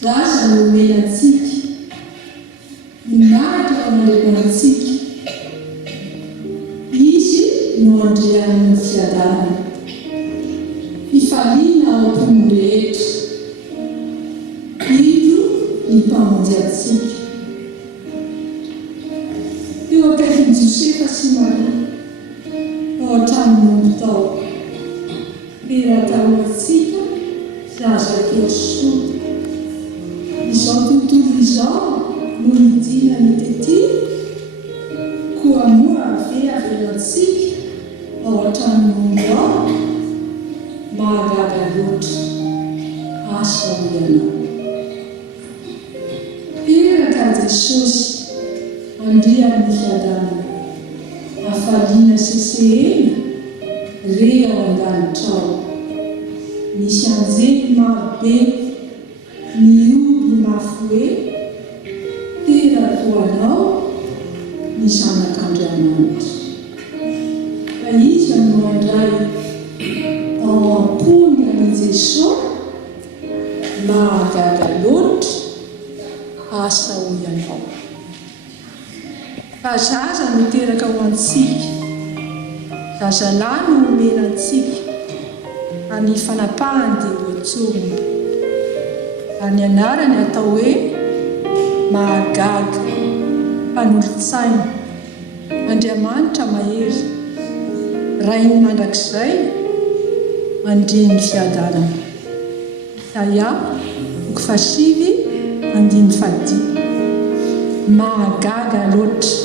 zaza no omenatsika ninaraka famandraikanantsika izy no andrean'ny fiadanana ifaliana ao am-pony rehetra io ny mpamonjy antsika eo akaikin'i Josefa sy Maria ao an-tranon'omby tao rahatao antsika zaza kely soa izao tontolo izao no midina ny tety koa moa avelantsika ao an-tranon'omby ao Mahagaga loatra asa ho ianao eraka Jesosy andrian'ny fiadanana afaliana sesehena re ao an-danitra ao misy anjely marobe miomby mafy hoe terako anao ny zanak'Andriamanitra fa izy no andray ao am-pony an'i Jesosy Mahagaga loatra asa ho ianao fa zaza no teraka ho antsika zazalahy no omena antsika any fanapahany dia hoantsony ary ny anarany atao hoe Mahagaga mpanolo-tsaina Andriamanitra mahery rainy mandrakizay mandrin'ny fiadanana Isaia 5:10 Mahagaga loatra